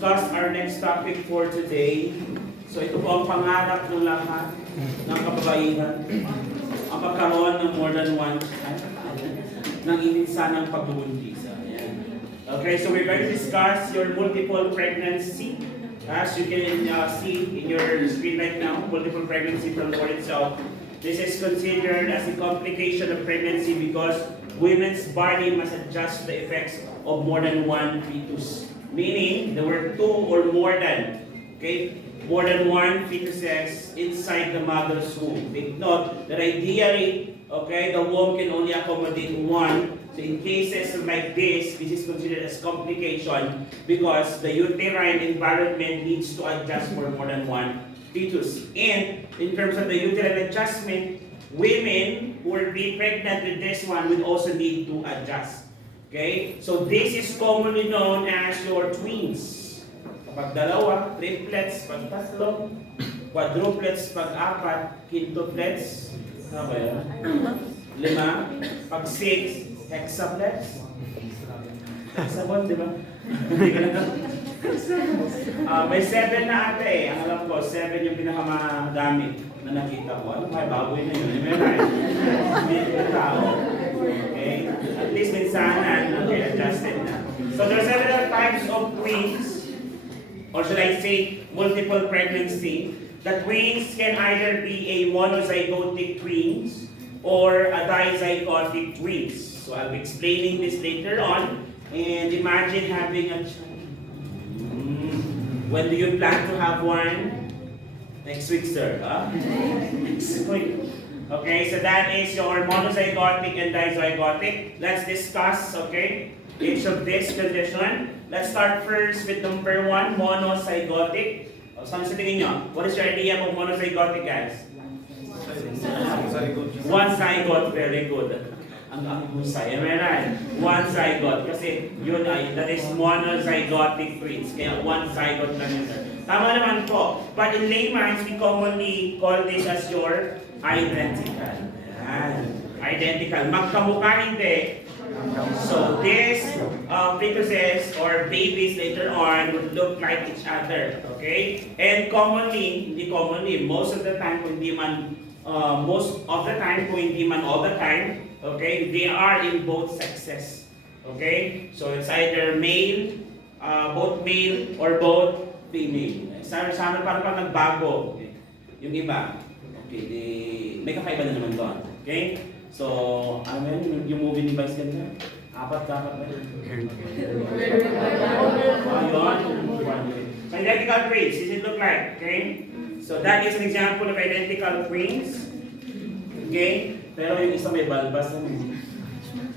discuss our next topic for today. So ito po ang pangarap ng lahat ng kababaihan. Ang pagkaroon ng more than one ng iminsanang pagbubuntis. Okay, so we're going to discuss your multiple pregnancy. As you can see in your screen right now, multiple pregnancy from the word itself. This is considered as a complication of pregnancy because women's body must adjust the effects of more than one fetus. Meaning, there were two or more than one fetuses inside the mother's womb. Take note that ideally, the womb can only accommodate one. So in cases like this is considered as complication because the uterine environment needs to adjust for more than one fetus. And in terms of the uterine adjustment, women who will be pregnant with this one will also need to adjust. Okay? So this is commonly known as your twins. Kapag dalawa, triplets, pag tatlo, quadruplets, pag apat, quintuplets, ano ba yun? 5, pag 6, hexaplets. Hexabon, di ba? Hindi ka na. May 7 na ate eh. Ang alam ko, 7 yung pinakamadami na nakita ko. Ano kaya baboy na yun? May tao. Okay? At least minsanan, okay, adjusted na. So there are several types of twins, or should I say multiple pregnancy. The twins can either be a monozygotic twins or a dizygotic twins. So I'll be explaining this later on. And imagine having a child. When do you plan to have one? Next week, sir. Next week. Okay, so that is your monozygotic and dizygotic. Let's discuss, each of this condition. Let's start first with number 1, monozygotic. Saan sa tingin nyo? What is your idea of monozygotic, guys? One zygote, very good. Ang husay, right? One zygote. Kasi yun ay, that is monozygotic twins. Kaya one zygote lang yun. Tama naman po. But in layman's, we commonly call this as your identical. Identical. Magkamukha hindi. So this fetuses or babies later on would look like each other. Okay? And commonly, hindi commonly, most of the time, kung hindi man all the time, they are in both sexes. Okay? So it's either male, both male or both female. Sana parang nagbago. Okay? Yung iba. Okay, may kakaiba na naman doon. Okay? So, yung movie ni Vice ganda? Apat ba? Ayun. So, identical twins, does it look like? Okay? So, that is an example of identical twins. Okay? Pero yung isa may balbas naman.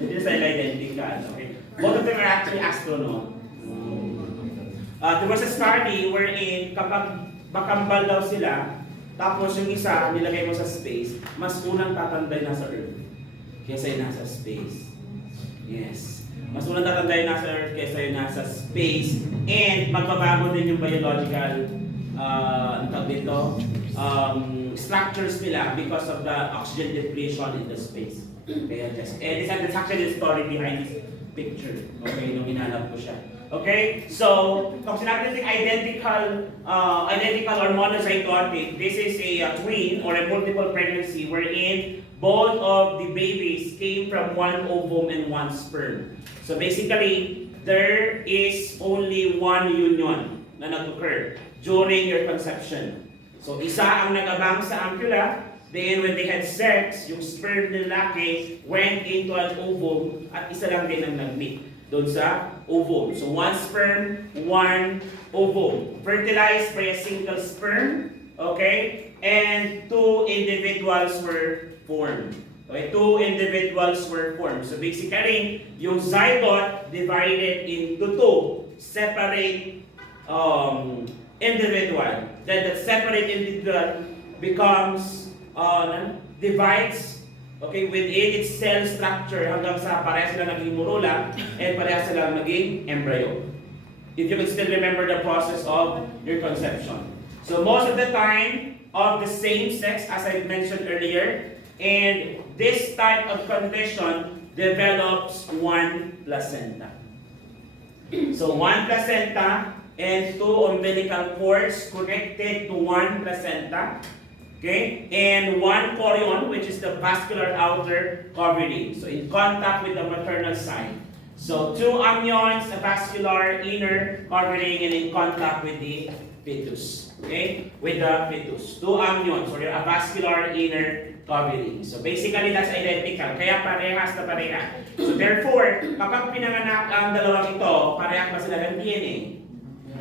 Hindi sa identical. Okay? Both of them are actually astronaut. There was a study wherein kapag bakambal daw sila, tapos yung isa nilagay mo sa space, mas unang tatanday nasa Earth kaysa yung nasa space. Yes. Mas unang tatanday nasa Earth kaysa yung nasa space. And magbabago din yung biological structures nila because of the oxygen depletion in the space. Kaya that's actually the story behind this picture. Okay, nung hinanap ko siya. Okay, so kung sinabi natin identical or monozygotic, this is a twin or a multiple pregnancy wherein both of the babies came from one ovum and one sperm. So basically, there is only one union na nag-occur during your conception. So isa ang nag-abang sa ampulla, then when they had sex, yung sperm ng lalaki went into an ovum at isa lang din ang nag-meet doon sa ovum. So one sperm, one ovum. Fertilized by a single sperm, and two individuals were formed. Okay, two individuals were formed. So basically, yung zygote divided into two separate individual. Then the separate individual becomes divides within its cell structure hanggang sa parehas sila naging morula and parehas sila naging embryo. If you can still remember the process of your conception. So most of the time of the same sex as I mentioned earlier, and this type of condition develops one placenta. So one placenta and 2 umbilical cords connected to 1 placenta. Okay? And 1 chorion, which is the vascular outer covering. So in contact with the maternal side. So 2 amnions, a vascular inner covering, and in contact with the fetus. Okay? With the fetus. 2 amnions, or a vascular inner covering. So basically, that's identical. Kaya parehas na pareha. So therefore, kapag pinanganak ang dalawang ito, parehas ba sila ng DNA?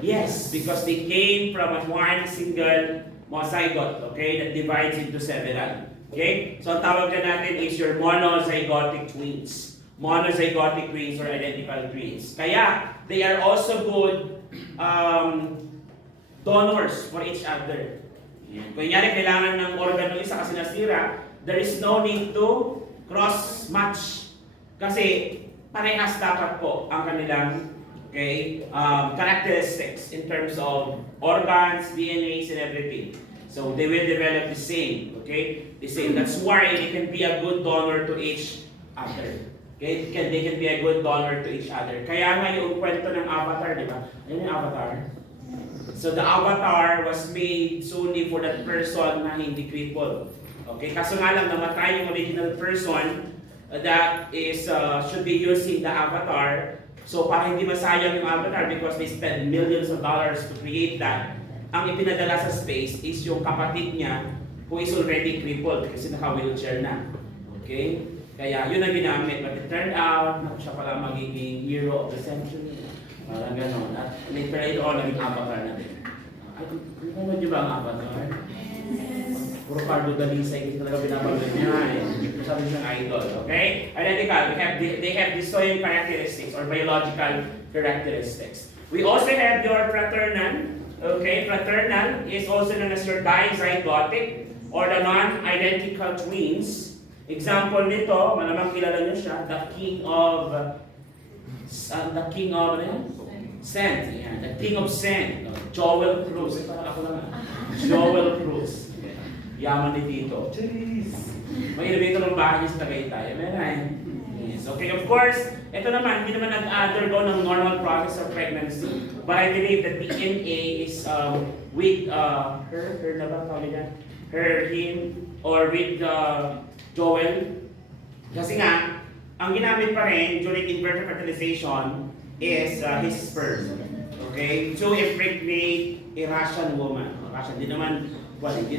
Yes, because they came from one single monozygote, okay, that divides into several. Okay? So ang tawag na natin is your monozygotic twins. Monozygotic twins or identical twins. Kaya, they are also good donors for each other. Kung kunyari kailangan ng organ ng isa kasi nasira, there is no need to cross-match. Kasi parehas dapat po ang kanilang characteristics in terms of organs, DNAs, and everything. So they will develop the same, okay? The same. That's why they can be a good donor to each other. Okay? They can be a good donor to each other. Kaya nga yung kwento ng Avatar, di ba? Ayun yung Avatar. So the Avatar was made solely for that person na hindi crippled. Okay? Kaso nga lang, namatay yung original person that is should be using the Avatar. So para hindi masayang yung Avatar because they spend millions of dollars to create that, ang ipinadala sa space is yung kapatid niya who is already crippled kasi naka-wheelchair na. Okay? Kaya yun ang ginamit. But it turned out na siya pala magiging hero of the century. Parang gano'n. At later on, naging Avatar na din. Ay, kung niyo ba ang Avatar? Puro Pardo Dalisay, hindi talaga binabagay niya. Sabi siyang idol. Okay? Identical. They have the same characteristics or biological characteristics. We also have your fraternal. Okay? Fraternal is also known as your dizygotic or the non-identical twins. Example nito, malamang kilala niyo siya, the king of Sand. Yeah, the king of Sand. Joel Cruz. Parang ako lang. Joel Cruz. Yaman ni Tito. Cheese! May elevator ng bahay niya sa Tagaytay. Amen. Yes. Okay, of course, ito naman, hindi naman nag-undergo ng normal process of pregnancy. But I believe that the DNA is with her na ba tawag niya? Him, or with Joel. Kasi nga, ang ginamit pa rin during inverted fertilization is his sperm. Okay? To impregnate a Russian woman. Russian, hindi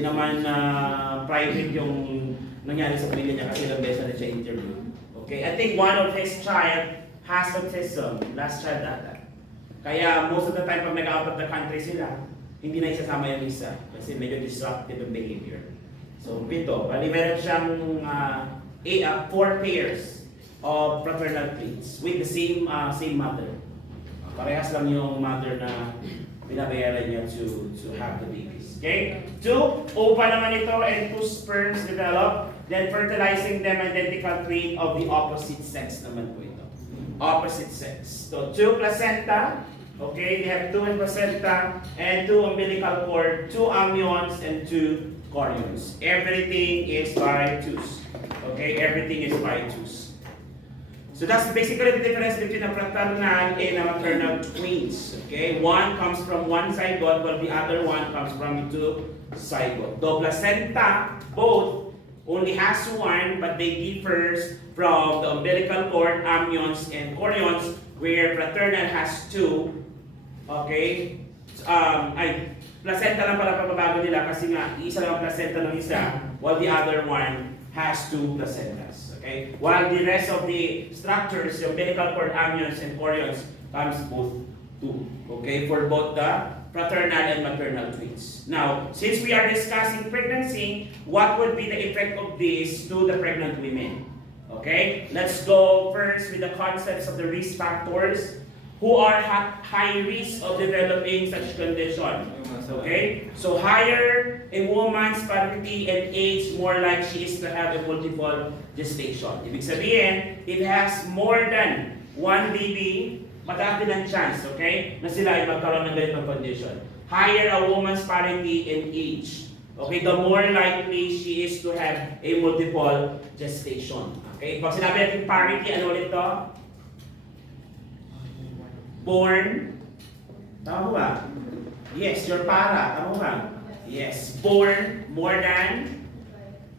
naman private yung nangyari sa pamilya niya kasi ilang beses na siya interview. Okay? I think one of his child has autism. Last child ata. Kaya most of the time pag nag-out of the country sila, hindi na isasama yung isa kasi medyo disruptive yung behavior. So, pito. Bali, meron siyang 4 pairs of fraternal twins with the same mother. Parehas lang yung mother na binabayaran niya to have the babies. Okay? 2, ova naman ito and 2 sperms develop, then fertilizing them identical twin of the opposite sex naman po ito. Opposite sex. So 2 placenta, okay, they have 2 in placenta and 2 umbilical cord, 2 amnions and 2 chorions. Everything is by 2s. Okay, everything is by 2s. So that's basically the difference between a fraternal and a maternal twins. Okay, one comes from one zygote, while the other one comes from 2 zygote. The placenta, both only has 1, but they differ from the umbilical cord, amnions, and chorions, where fraternal has 2. Okay, placenta lang pala pababago nila kasi nga isa lang ang placenta ng isa, while the other one has 2 placentas. Okay? While the rest of the structures, the umbilical cord, amnions, and chorions comes both 2. Okay? For both the fraternal and maternal twins. Now, since we are discussing pregnancy, what would be the effect of this to the pregnant women? Okay? Let's go first with the concepts of the risk factors who are at high risk of developing such condition. Okay? So higher a woman's fertility and age, more like she is to have a multiple gestation. Ibig sabihin, it has more than 1 baby, mataas din ang chance, okay, na sila ay magkaroon ng ganitong condition. Higher a woman's fertility and age, okay, the more likely she is to have a multiple gestation. Okay? Pag sinabi natin parity, ano ulit to? Born Tama ba? Yes, your para. Tama ba? Yes, born more than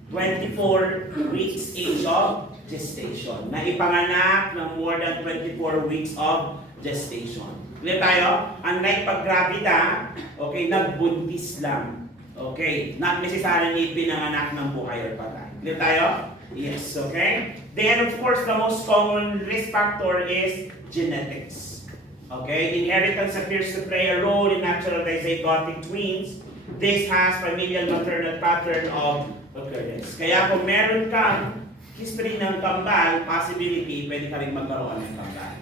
24 weeks age of gestation. Na ipanganak ng more than 24 weeks of gestation. Clear tayo? Unlike pag-grabida, okay, nagbuntis lang. Okay, not necessarily pinanganak ng buhay or patay. Clear tayo? Yes, okay? Then of course, the most common risk factor is genetics. Okay, inheritance appears to play a role in natural dizygotic twins. This has familial maternal pattern of occurrence. Kaya kung meron kang history ng kambal, possibility, pwede ka rin magkaroon ng kambal.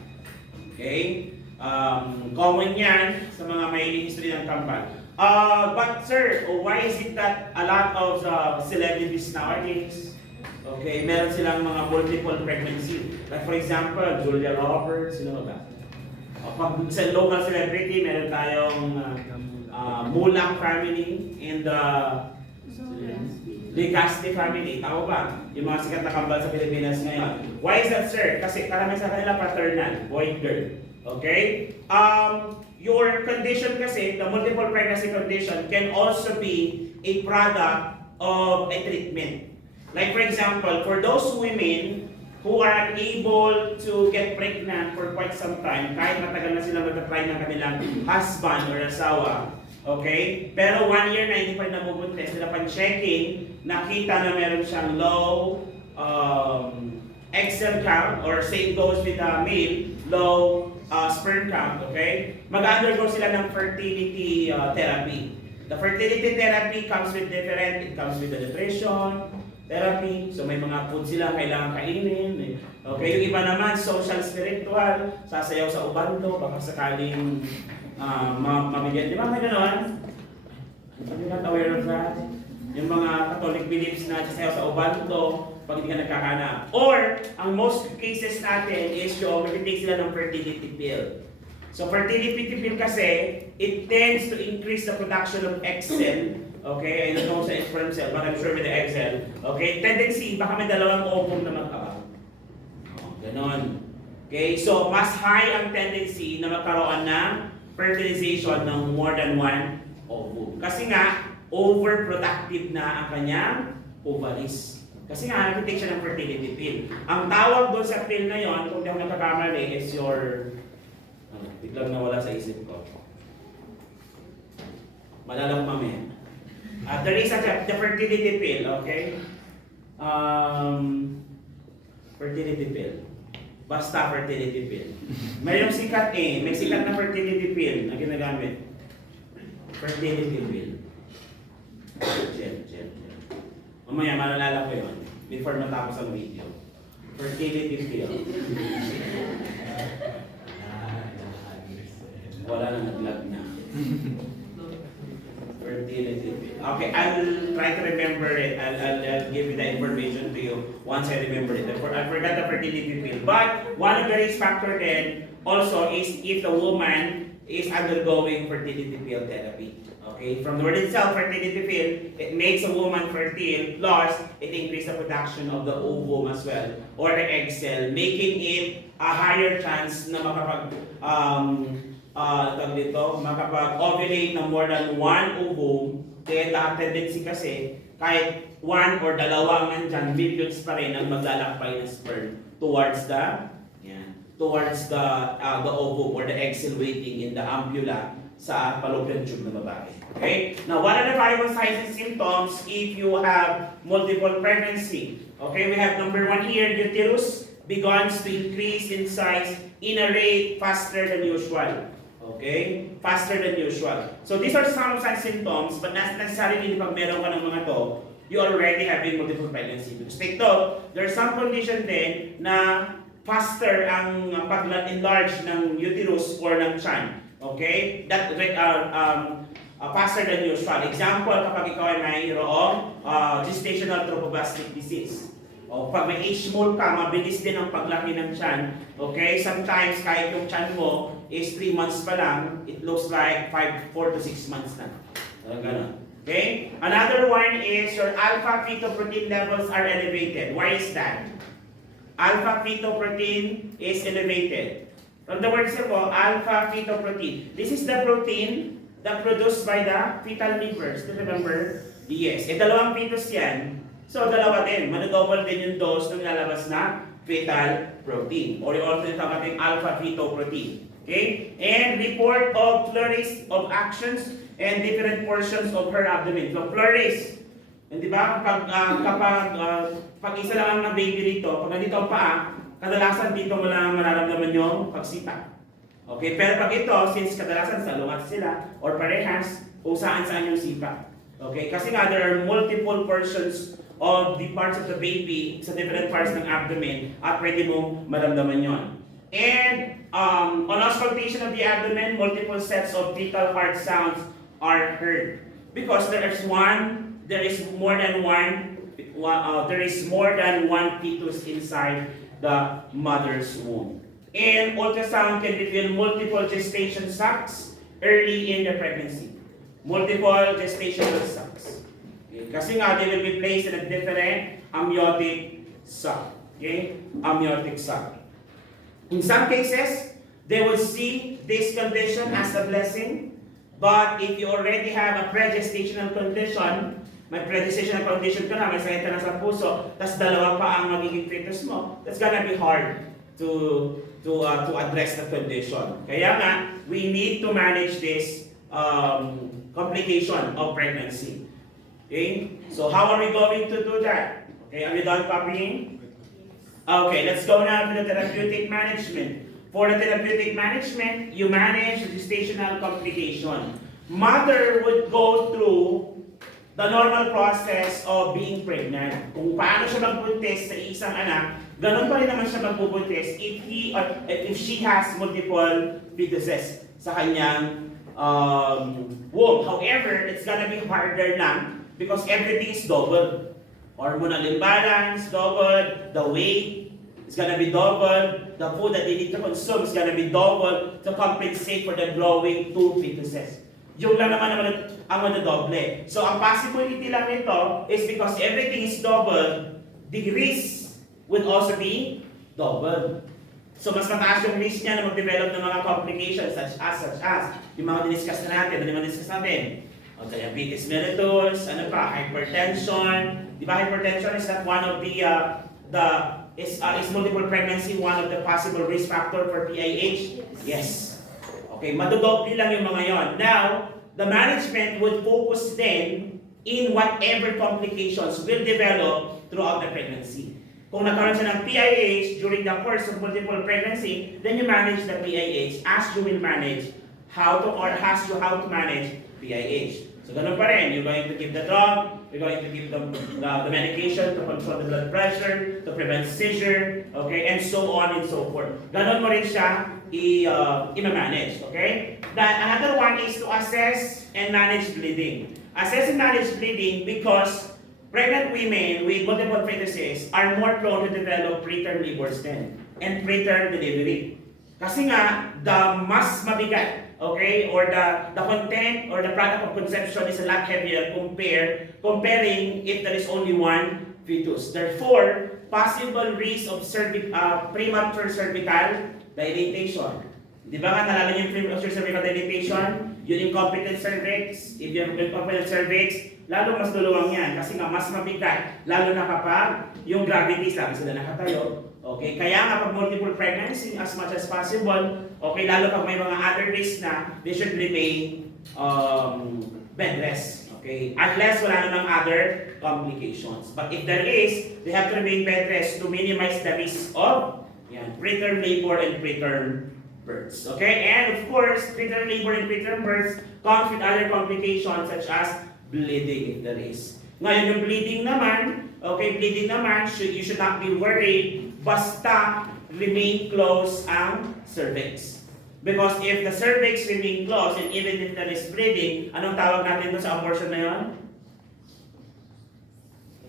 Okay? Common yan sa mga may history ng kambal. But sir, why is it that a lot of celebrities nowadays, okay, meron silang mga multiple pregnancy? Like for example, Julia Roberts, sino ba? Pag sa local celebrity, meron tayong Mulak family and the Legaspi family. Tao ba? Yung mga sikat na kambal sa Pilipinas ngayon. Why is that, sir? Kasi karamihan sa kanila paternal, boy girl. Okay? Your condition kasi, the multiple pregnancy condition, can also be a product of a treatment. Like for example, for those women who are unable to get pregnant for quite some time, kahit matagal na sila magka-try ng kanilang husband or asawa, okay? Pero 1 year na hindi pa rin nabubuntis, sila pan-checking, nakita na meron siyang low egg cell count, or same goes with the male, low sperm count, okay? Mag-undergo sila ng fertility therapy. The fertility therapy comes with different, it comes with the nutrition therapy, so may mga food sila kailangan kainin. Okay, yung iba naman, social spiritual, sasayaw sa ubando, baka sakaling mabigyan. Di ba may gano'n? Are you not aware of that? Yung mga Catholic beliefs na sasayaw sa ubando, pag hindi ka nagkakanak. Or, ang most cases natin is yung mag-take sila ng fertility pill. So fertility pill kasi, it tends to increase the production of egg cell. Okay, I don't know sa sperm cell, but I'm sure with the egg cell. Okay, tendency, baka may dalawang ovum na magkaroon. Ganon. Okay, so mas high ang tendency na magkaroon ng fertilization ng more than one ovum. Kasi nga, overproductive na ang kanyang ovaries. Kasi nga, nag-take siya ng fertility pill. Ang tawag doon sa pill na yon, kung di ako nagkakamali, is your... biglang nawala sa isip ko. Malalang mamaya. There is the fertility pill, okay? Fertility pill. Basta fertility pill. Mayroong sikat may sikat na fertility pill na ginagamit. Fertility pill. Gel. Mamaya malalala ko yun before matapos ang video. Fertility pill. Wala na nag-lag na. Fertility pill. Okay, I'll try to remember it. I'll give you the information to you once I remember it. I forgot the fertility pill. But one of the risk factor then also is if the woman is undergoing fertility pill therapy. Okay, from the word itself, fertility pill, it makes a woman fertile, plus it increases the production of the ovum as well, or the egg cell, making it a higher chance na makapag-ovulate ng more than one ovum. Kaya the tendency kasi, kahit one or dalawa ang nandyan, millions pa rin ang maglalakbay ng sperm towards the ovum or the egg cell waiting in the ampulla sa fallopian tube ng babae. Okay? Now, what are the variable signs and symptoms if you have multiple pregnancy? Okay, we have number 1 here, uterus begins to increase in size in a rate faster than usual. Okay? Faster than usual. So these are some signs and symptoms, but not necessarily pag meron ka ng mga to, you already having multiple pregnancy. Because take note, there's some condition din na faster ang pag-enlarge ng uterus or ng tiyan. Okay? That faster than usual. Example, kapag ikaw ay mayroong gestational trophoblastic disease. O pag may H-mole ka, mabilis din ang paglaki ng tiyan. Okay? Sometimes, kahit yung tiyan mo is 3 months pa lang, it looks like 4 to 6 months na. Ganun. Okay? Another one is your alpha-fetoprotein levels are elevated. Why is that? Alpha-fetoprotein is elevated. From the word po, alpha-fetoprotein. This is the protein that produced by the fetal liver. Still remember? Yes. Dalawang fetus yan. So, dalawa din. Manodouble din yung dose ng lalabas na fetal protein. Or yung also yung tawag natin alpha-fetoprotein. Okay? And report of flurries of actions and different portions of her abdomen. So, flurries. Di ba? Pag isa lang ang baby dito, pag nandito ang paa, kadalasan dito mo lang mararamdaman yung pagsipa. Okay, pero pag ito, since kadalasan sa lungat sila, or parehas, kung saan-saan yung sipa. Okay, kasi nga there are multiple portions of the parts of the baby sa different parts ng abdomen at pwede mong maramdaman yon. And on auscultation of the abdomen, multiple sets of fetal heart sounds are heard. Because there is more than one fetus inside the mother's womb. And ultrasound can reveal multiple gestation sacs early in the pregnancy. Multiple gestational sacs. Okay? Kasi nga, they will be placed in a different amniotic sac. Okay? Amniotic sac. In some cases, they will see this condition as a blessing. But if you already have a pre-gestational condition, may pre-gestational condition ka na, may sakit ka na sa puso, tas dalawa pa ang magiging fetus mo, that's gonna be hard to address the condition. Kaya nga, we need to manage this complication of pregnancy. Okay? So how are we going to do that? Okay, are we done copying? Okay, let's go now to the therapeutic management. For the therapeutic management, you manage the gestational complication. Mother would go through the normal process of being pregnant. Kung paano siya magbuntis sa isang anak, ganun pa rin naman siya magbubuntis if she has multiple fetuses sa kanyang womb. However, it's gonna be harder lang because everything is double. Hormonal imbalance, double, the weight is gonna be double, the food that they need to consume is gonna be double to compensate for the growing two fetuses. Yung lang naman ang manodoble. So, ang possibility lang nito is because everything is double, the risk would also be double. So, mas mataas yung risk niya na mag-develop ng mga complications such as yung mga diniscuss natin. Diabetes mellitus, hypertension. Di ba hypertension is not one of is multiple pregnancy one of the possible risk factor for PIH? Yes. Okay, madodoble lang yung mga yon. Now, the management would focus then in whatever complications will develop throughout the pregnancy. Kung nagkaroon siya ng PIH during the course of multiple pregnancy, then you manage the PIH as you will manage how to manage PIH. So, ganun pa rin. You're going to give the drug, you're going to give the medication to control the blood pressure, to prevent seizure, okay, and so on and so forth. Ganun mo rin siya i-manage, okay? Then, another one is to assess and manage bleeding. Assess and manage bleeding because pregnant women with multiple fetuses are more prone to develop preterm labor stem and preterm delivery. Kasi nga, the mas mabigat, okay, or the content or the product of conception is a lot heavier comparing if there is only one fetus. Therefore, possible risk of premature cervical dilatation. Di ba nga nalala niyo yung premature cervical dilatation? Yung incompetent cervix. If you have incompetent cervix, lalo mas duluwang yan kasi nga mas mabigat. Lalo na kapag yung gravity, sabi sila nakatayo. Okay, kaya nga pag multiple pregnancy as much as possible, okay, lalo pag may mga other risks na, they should remain bed rest. Okay, unless wala namang other complications. But if there is, they have to remain bed rest to minimize the risk of preterm labor and preterm births. Okay, and of course, preterm labor and preterm births comes with other complications such as bleeding if there is. Ngayon, yung bleeding naman, you should not be worried basta remain close ang cervix. Because if the cervix remain close and even if there is bleeding, anong tawag natin doon sa abortion na yun?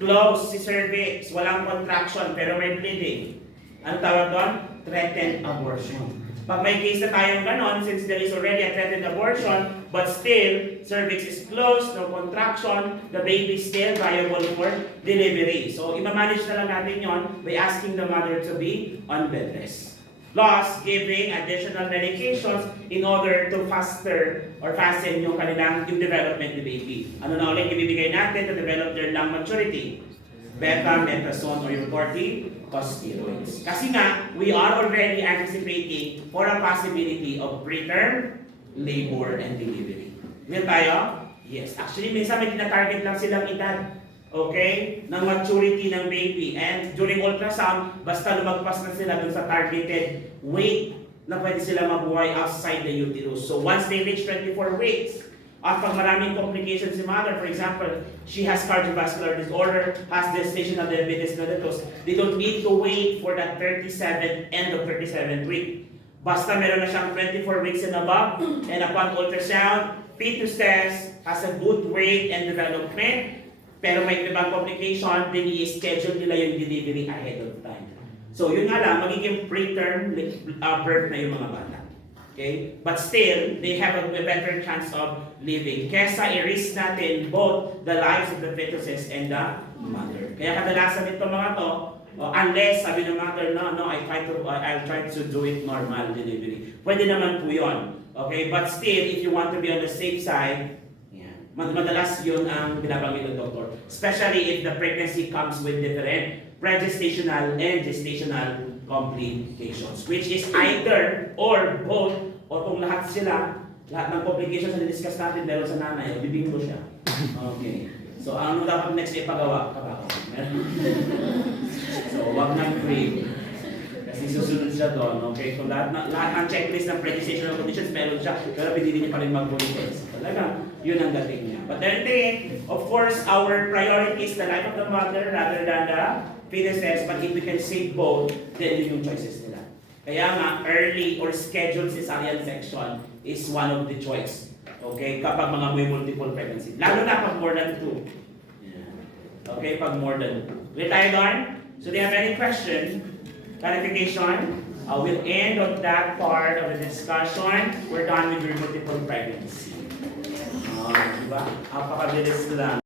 Close si cervix, walang contraction pero may bleeding. Anong tawag doon? Threatened abortion. Pag may case na tayong ganon, since there is already a threatened abortion, but still, cervix is closed, no contraction, the baby is still viable for delivery. So, imamanage na lang natin yon by asking the mother to be on bed rest. Plus, giving additional medications in order to fasten yung kanilang yung development ni baby. Ano na ulit ibibigay natin to develop their lung maturity? Betamethasone or yung corticosteroids. Kasi nga, we are already anticipating for a possibility of preterm labor and delivery. Clear tayo? Yes. Actually, minsan may tina-target lang silang edad. Okay? Ng maturity ng baby. And during ultrasound, basta lumagpas na sila dun sa targeted weight na pwede sila mabuhay outside the uterus. So once they reach 24 weeks, at pag maraming complications si mother, for example, she has cardiovascular disorder, has gestational diabetes mellitus, they don't need to wait for that 37th end of 37th week. Basta meron na siyang 24 weeks and above, and upon ultrasound, fetus test, has a good weight and development, pero may ibang complication, then i-schedule nila yung delivery ahead of time. So yun nga lang, magiging preterm birth na yung mga bata. Okay? But still, they have a better chance of living. Kesa i-risk natin both the lives of the fetuses and the mother. Kaya kadalasan ito mga to, unless sabi ng mother, no, I'll try to do it normal delivery. Pwede naman po yun. Okay? But still, if you want to be on the safe side, madalas yun ang binabanggit ng doktor. Especially if the pregnancy comes with different pre-gestational and gestational complications. Which is either or both, o kung lahat ng complications na discuss natin meron sa nanay, bibinggo siya. Okay. So ano dapat next ipagawa? Kabako. So wag nang crave. Kasi susunod siya doon. Okay? So lahat ng checklist ng pre-gestational conditions meron siya, pero pinili niya pa rin mag-test. Talaga, yun ang dating niya. But then again, of course, our priority is the life of the mother rather than the fetuses. But if we can save both, then yun yung choices nila. Kaya nga, early or scheduled cesarean section is one of the choice. Okay? Kapag mga may multiple pregnancy. Lalo na pag more than 2. Yeah. Okay? Pag more than 2. Clear tayo doon? So do you have any question? Clarification? We'll end on that part of the discussion. We're done with your multiple pregnancy. Diba? Apakabilis lang.